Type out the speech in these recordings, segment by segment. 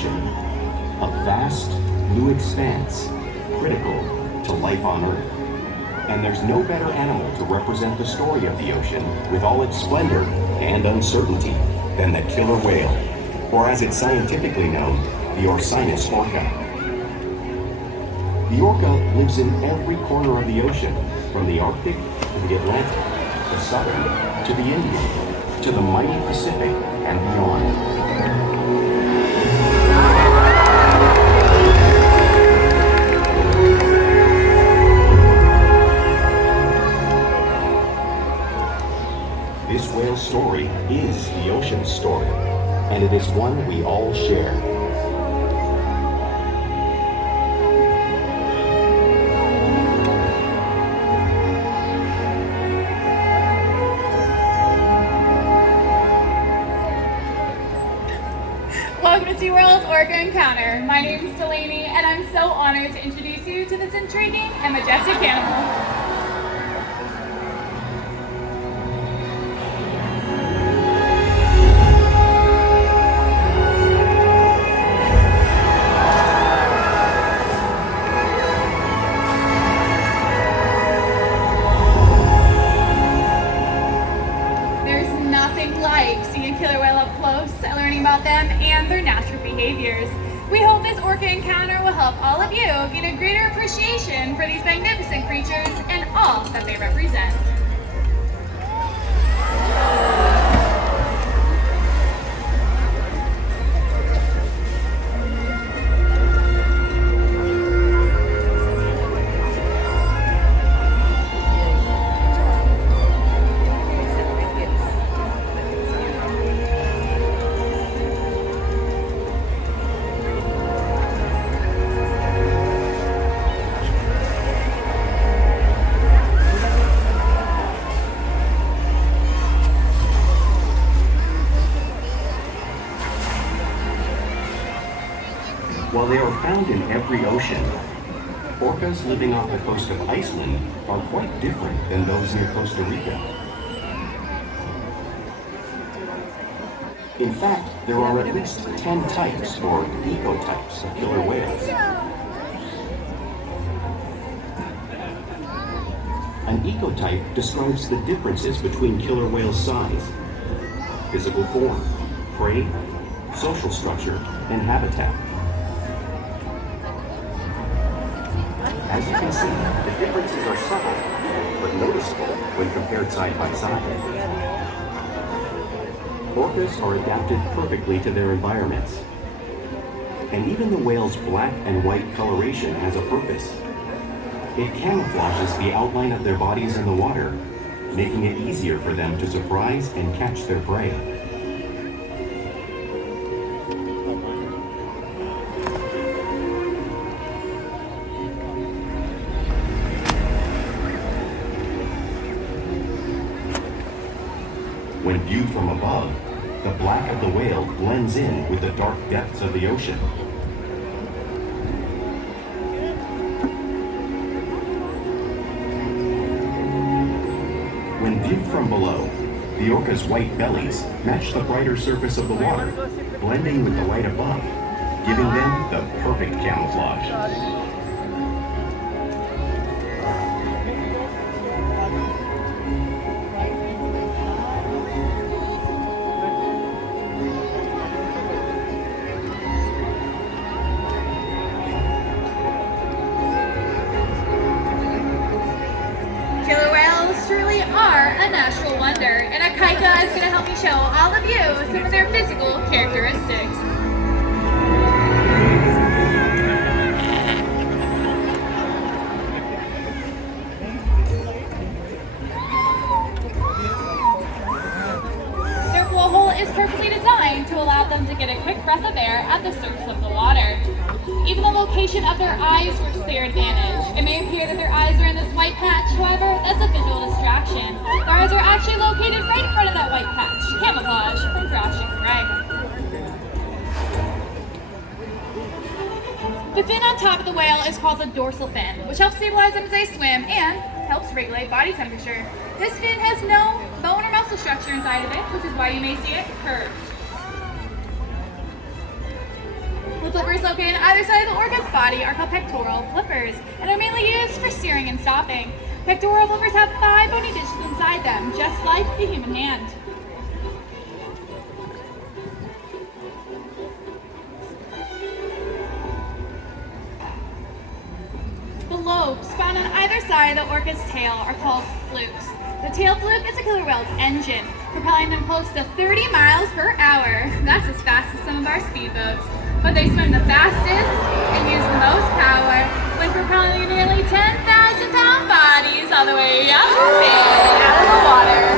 ocean, a vast, blue expanse, critical to life on Earth. And there's no better animal to represent the story of the ocean with all its splendor and uncertainty than the killer whale, or as it's scientifically known, the Orcinus orca. The orca lives in every corner of the ocean, from the Arctic to the Atlantic, the Southern to the Indian, to the mighty Pacific and beyond. This whale's story is the ocean's story, and it is one we all share. Welcome to SeaWorld's Orca Encounter. My name is Delaney, and I'm so honored to introduce you to this intriguing and majestic animal. Like seeing a killer whale up close and learning about them and their natural behaviors. We hope this Orca encounter will help all of you gain a greater appreciation for these magnificent creatures and all that they represent. While they are found in every ocean, orcas living off the coast of Iceland are quite different than those near Costa Rica. In fact, there are at least 10 types or ecotypes of killer whales. An ecotype describes the differences between killer whales' size, physical form, prey, social structure, and habitat. As you can see, the differences are subtle, but noticeable when compared side by side. Orcas are adapted perfectly to their environments. And even the whale's black and white coloration has a purpose. It camouflages the outline of their bodies in the water, making it easier for them to surprise and catch their prey. When viewed from above, the black of the whale blends in with the dark depths of the ocean. When viewed from below, the orca's white bellies match the brighter surface of the water, blending with the light above, giving them the perfect camouflage. A natural wonder, and Akaika is going to help me show all of you some of their physical characteristics. Their blowhole is perfectly designed to allow them to get a quick breath of air at the surface of the water. Even the location of their eyes works to their advantage. It may appear that their eyes are in this white patch, however, that's a visual distraction. Their eyes are actually located right in front of that white patch, camouflage from thrashing prey. The fin on top of the whale is called the dorsal fin, which helps stabilize them as they swim and helps regulate body temperature. This fin has no bone or muscle structure inside of it, which is why you may see it curved. The flippers located on either side of the orca's body are called pectoral flippers and are mainly used for steering and stopping. Pectoral flippers have 5 bony dishes inside them, just like the human hand. The lobes found on either side of the orca's tail are called flukes. The tail fluke is a killer whale's engine, propelling them close to 30 miles per hour. That's as fast as some of our speedboats. But they swim the fastest and use the most power when propelling nearly 10,000-pound bodies all the way up and out of the water.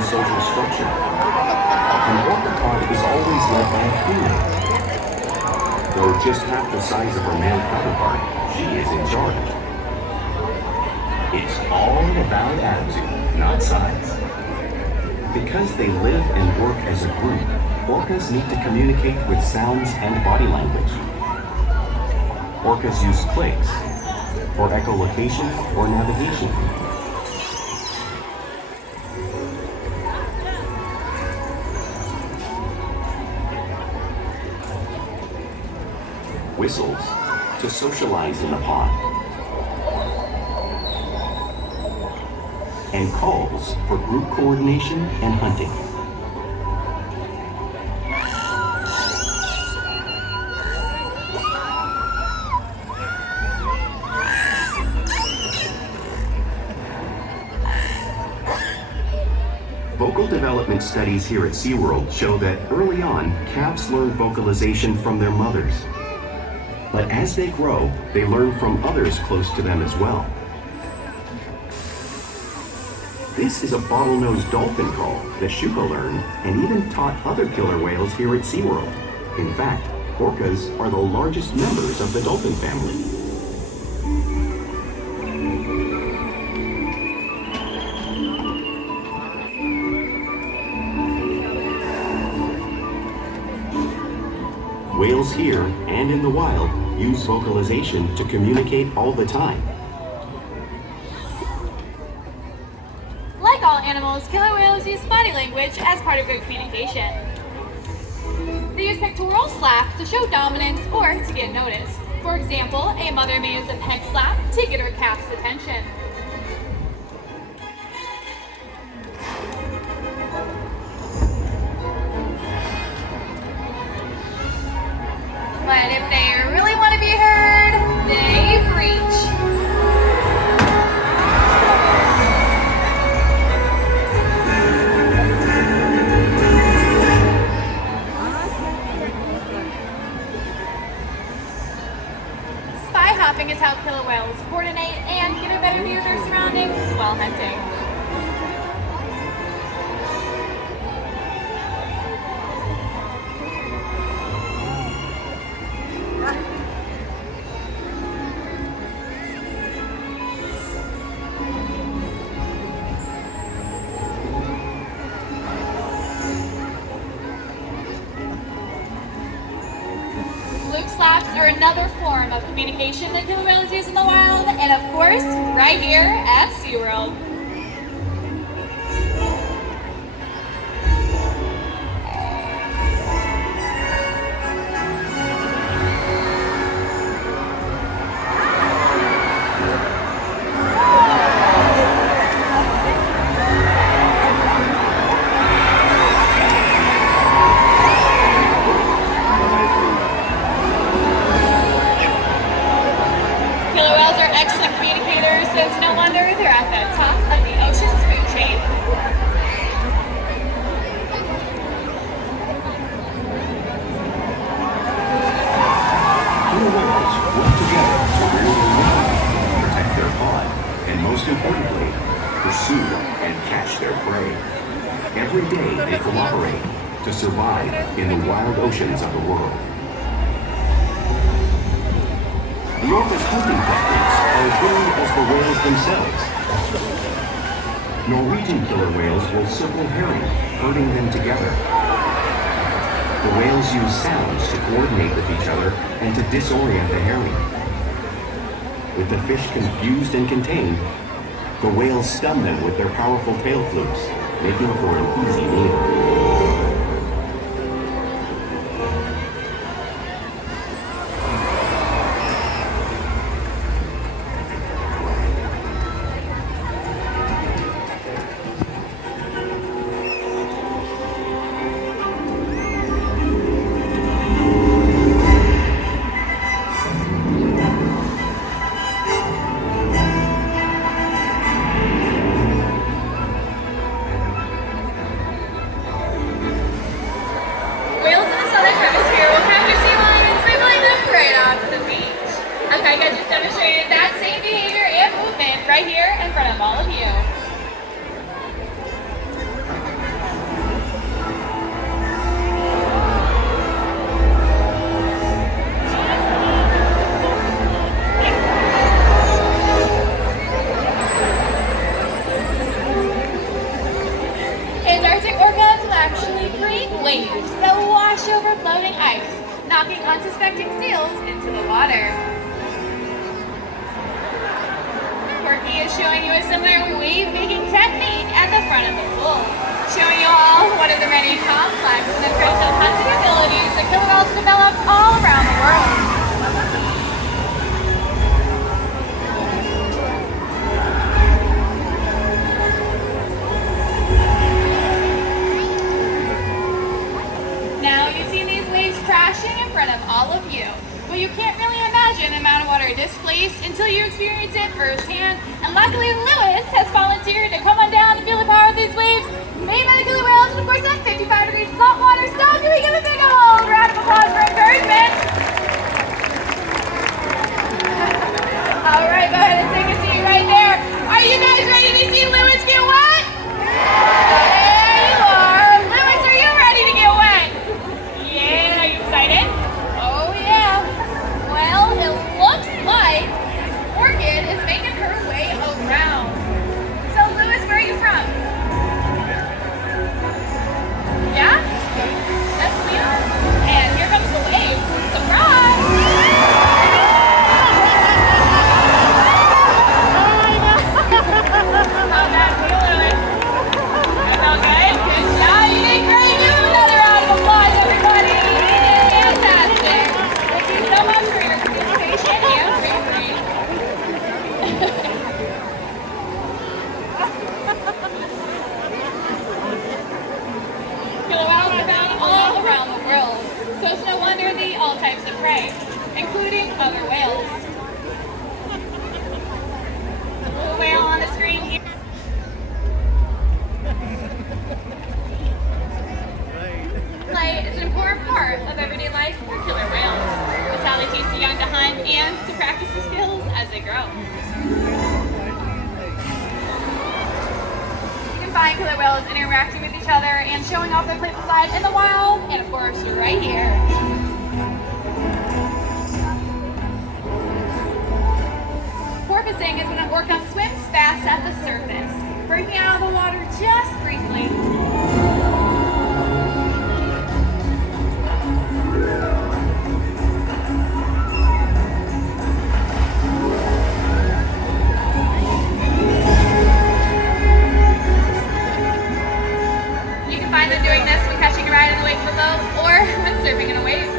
Social structure. An orca pod is always led by a female. Though just half the size of her male counterpart, she is in charge. It's all about attitude, not size. Because they live and work as a group, orcas need to communicate with sounds and body language. Orcas use clicks for echolocation or navigation. Whistles to socialize in the pod, and calls for group coordination and hunting. Vocal development studies here at SeaWorld show that early on, calves learn vocalization from their mothers. But as they grow, they learn from others close to them as well. This is a bottlenose dolphin call that Shuka learned and even taught other killer whales here at SeaWorld. In fact, orcas are the largest members of the dolphin family. Whales here and in the wild use vocalization to communicate all the time. Like all animals, killer whales use body language as part of their communication. They use pectoral slaps to show dominance or to get noticed. For example, a mother may use a peg slap to get her calf's attention. But if they really want to be heard, they preach. Spy hopping is how killer whales coordinate and get a better view of their surroundings while hunting. Slaps are another form of communication that killer whales use in the wild, and of course, right here at SeaWorld. Excellent communicators, so it's no wonder they're at the top of the ocean's food chain. Killer whales work together to rear their young, protect their pod, and most importantly, pursue and catch their prey. Every day they cooperate to survive in the wild oceans of the world. The orca's hunting techniques are as varied as the whales themselves. Norwegian killer whales will circle herring, herding them together. The whales use sounds to coordinate with each other and to disorient the herring. With the fish confused and contained, the whales stun them with their powerful tail flukes, making for an easy meal. Right here in front of all of you. Antarctic orcas will actually create waves that will wash over floating ice, knocking unsuspecting seals into the water. Orca is showing you a similar wave-making technique at the front of the pool, showing you all one of the many complex and impressive hunting abilities that killer whales develop all around the world. Now you've seen these waves crashing in front of all of you. Well, you can't really imagine the amount of water displaced until you experience it firsthand. And luckily, Lewis has volunteered to come on down and feel the power of these waves made by the killer whales. And of course, at 55 degrees salt water. So can we give a big old round of applause for encouragement? All right, go ahead and take a seat right there. Are you guys ready to see Lewis get wet? There you are. Lewis, are you ready to get wet? Yeah, are you excited? Well, it looks like Orchid is making her way around. So, Lewis, where are you from? Yeah? That's cute. And here comes the wave. Surprise! How'd that feel, Lewis? That felt good? Good job. You did great. Give him another round of applause, everybody. Fantastic. Thank you so much for your participation and bravery. Killer whales are found all around the world, so it's no wonder they eat all types of prey, including other whales. The whale on the screen here. Play is an important part of everyday life for killer whales. It's how they teach the young to hunt and to practice the skills as they grow. You can find killer whales interacting with each other and showing off their playful side in the wild, and of course, right here. Porpoising is when an orca swims fast at the surface, breaking out of the water just briefly. Find them doing this when catching a ride in the wake of a boat or when surfing in a wave.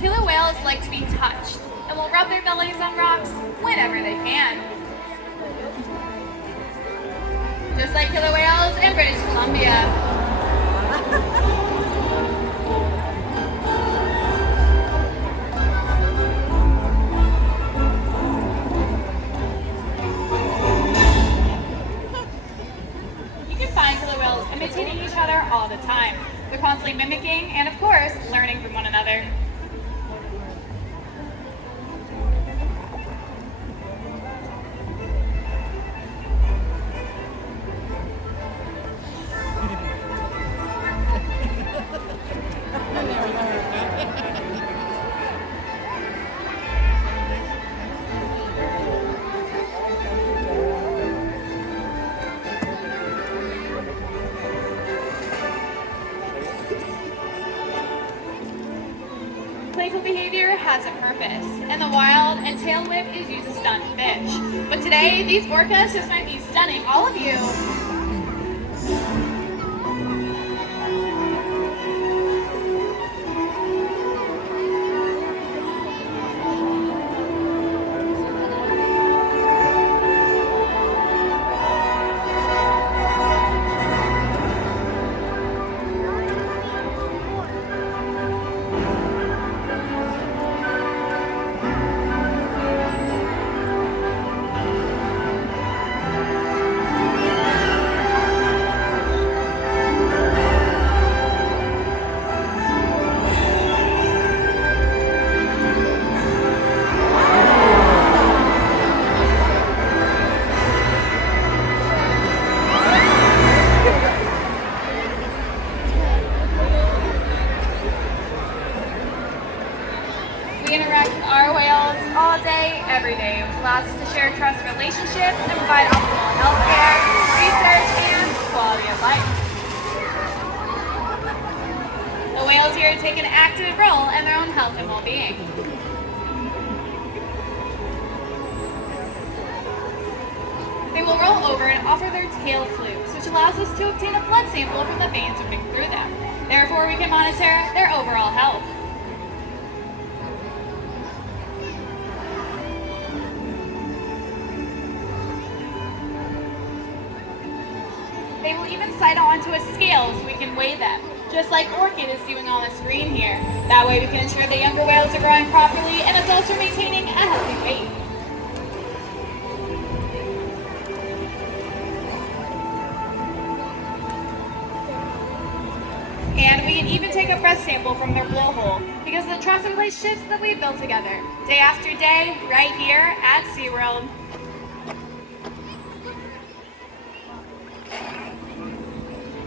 Killer whales like to be touched and will rub their bellies on rocks whenever they can. Just like killer whales in British Columbia. behavior has a purpose. In the wild, a tail whip is used to stun fish. But today, these orcas just might be stunning all of you. We interact with our whales all day, every day, which allows us to share trusted relationships and provide optimal healthcare, research, and quality of life. The whales here take an active role in their own health and well-being. They will roll over and offer their tail flukes, which allows us to obtain a blood sample from the veins running through them. Therefore, we can monitor their overall health. They will even slide onto a scale so we can weigh them, just like Orca is doing on the screen here. That way we can ensure the younger whales are growing properly and adults are maintaining a healthy weight. And we can even take a breath sample from their blowhole because of the trusted relationships that we've built together, day after day, right here at SeaWorld.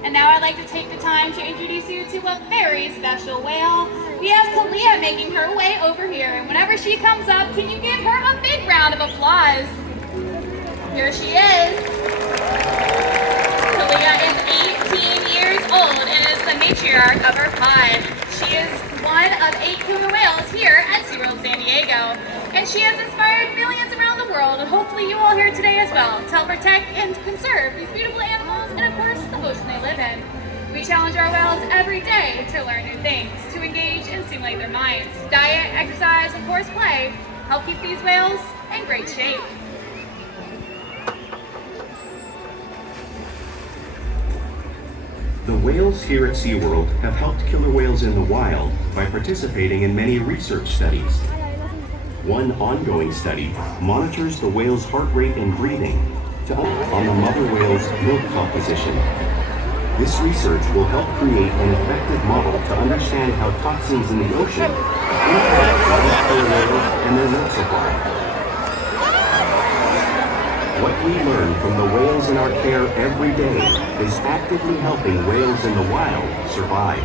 And now I'd like to take the time to introduce you to a very special whale. We have Kalia making her way over here, and whenever she comes up, can you give her a big round of applause? Here she is. Kalia is 18 years old and is the matriarch of her pod. She is one of 8 killer whales here at SeaWorld San Diego. And she has inspired millions around the world, and hopefully you all here today as well, to help protect and conserve these beautiful animals and of course the ocean they live in. We challenge our whales every day to learn new things, to engage and stimulate their minds. Diet, exercise, and of course play help keep these whales in great shape. The whales here at SeaWorld have helped killer whales in the wild by participating in many research studies. One ongoing study monitors the whale's heart rate and breathing on the mother whale's milk composition. This research will help create an effective model to understand how toxins in the ocean impact other killer whales and their milk supply. What we learn from the whales in our care every day is actively helping whales in the wild survive.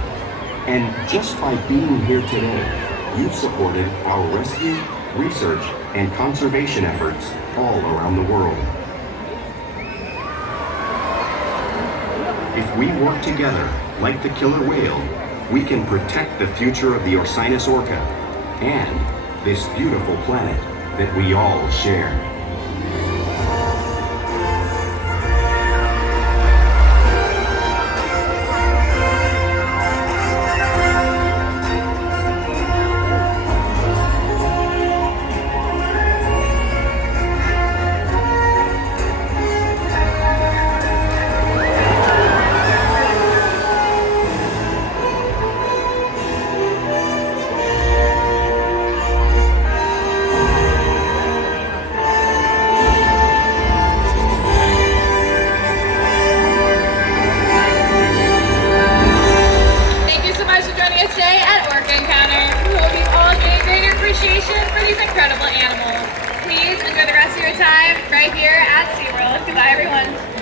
And just by being here today, you've supported our rescue, research, and conservation efforts all around the world. If we work together, like the killer whale, we can protect the future of the Orcinus orca and this beautiful planet that we all share. For these incredible animals. Please enjoy the rest of your time right here at SeaWorld. Goodbye, everyone.